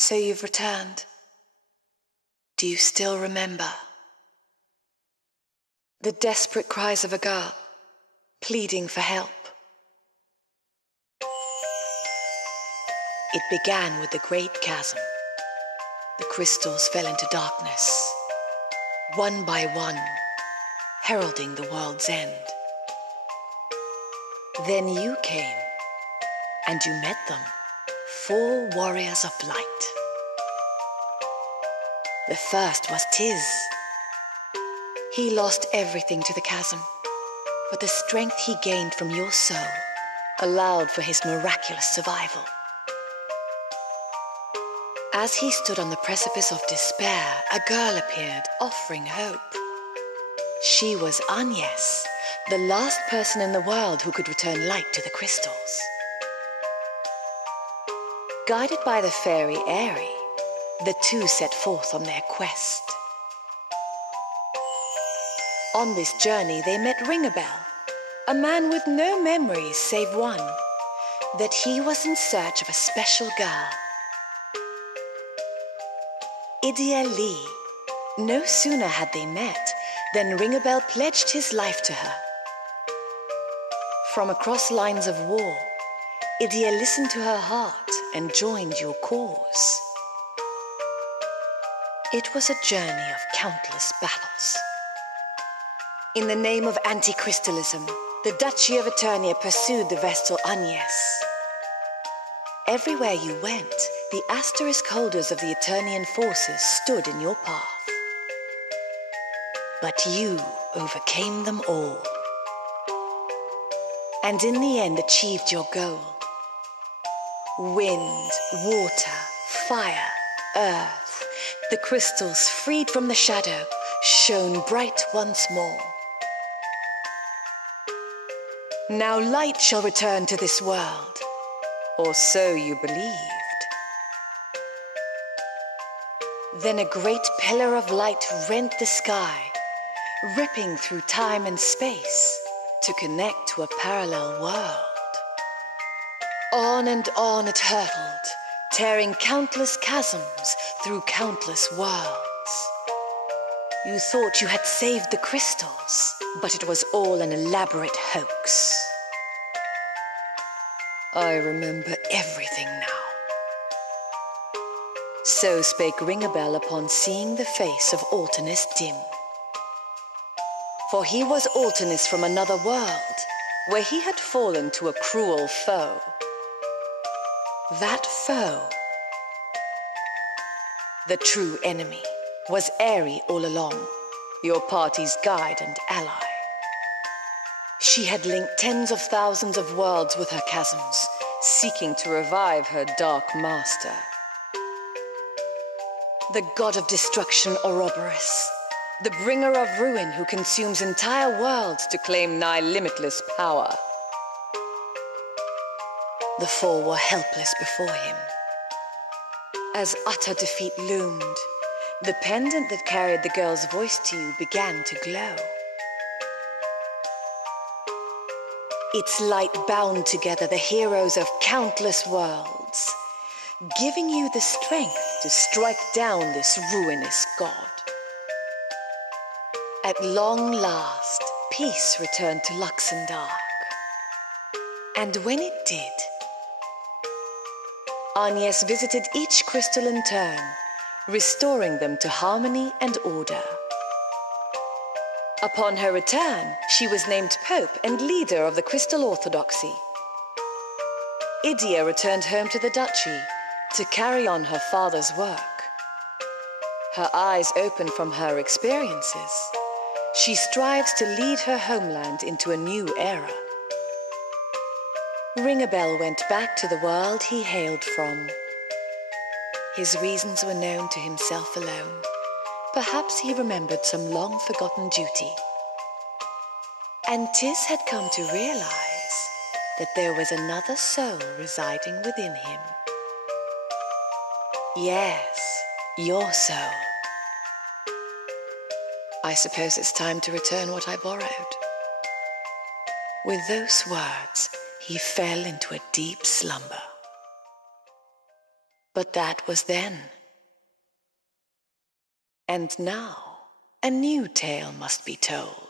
So you've returned. Do you still remember? The desperate cries of a girl, pleading for help. It began with the great chasm. The crystals fell into darkness, one by one, heralding the world's end. Then you came, and you met them, 4 warriors of light. The first was Tiz. He lost everything to the chasm, but the strength he gained from your soul allowed for his miraculous survival. As he stood on the precipice of despair, a girl appeared, offering hope. She was Agnes, the last person in the world who could return light to the crystals. Guided by the fairy Airy, the two set forth on their quest. On this journey, they met Ringabel, a man with no memories save one, that he was in search of a special girl. Idia Lee. No sooner had they met than Ringabel pledged his life to her. From across lines of war, Idia listened to her heart and joined your cause. It was a journey of countless battles. In the name of anti-crystalism, the Duchy of Eternia pursued the Vestal Agnes. Everywhere you went, the asterisk holders of the Eternian forces stood in your path. But you overcame them all. And in the end achieved your goal. Wind, water, fire, earth, the crystals freed from the shadow shone bright once more. Now light shall return to this world, or so you believed. Then a great pillar of light rent the sky, ripping through time and space to connect to a parallel world. On and on it hurtled, tearing countless chasms through countless worlds. You thought you had saved the crystals, but it was all an elaborate hoax. I remember everything now. So spake Ringabel upon seeing the face of Altinus dim. For he was Altinus from another world, where he had fallen to a cruel foe. That foe, the true enemy, was Airy all along, your party's guide and ally. She had linked tens of thousands of worlds with her chasms, seeking to revive her dark master. The god of destruction, Ouroboros, the bringer of ruin who consumes entire worlds to claim nigh limitless power. The 4 were helpless before him. As utter defeat loomed, the pendant that carried the girl's voice to you began to glow. Its light bound together the heroes of countless worlds, giving you the strength to strike down this ruinous god. At long last, peace returned to Luxembourg. And when it did, Agnes visited each crystal in turn, restoring them to harmony and order. Upon her return, she was named Pope and leader of the Crystal Orthodoxy. Idia returned home to the Duchy to carry on her father's work. Her eyes open from her experiences, she strives to lead her homeland into a new era. Ringabel went back to the world he hailed from. His reasons were known to himself alone. Perhaps he remembered some long-forgotten duty. And Tiz had come to realize that there was another soul residing within him. Yes, your soul. I suppose it's time to return what I borrowed. With those words, he fell into a deep slumber. But that was then. And now, a new tale must be told.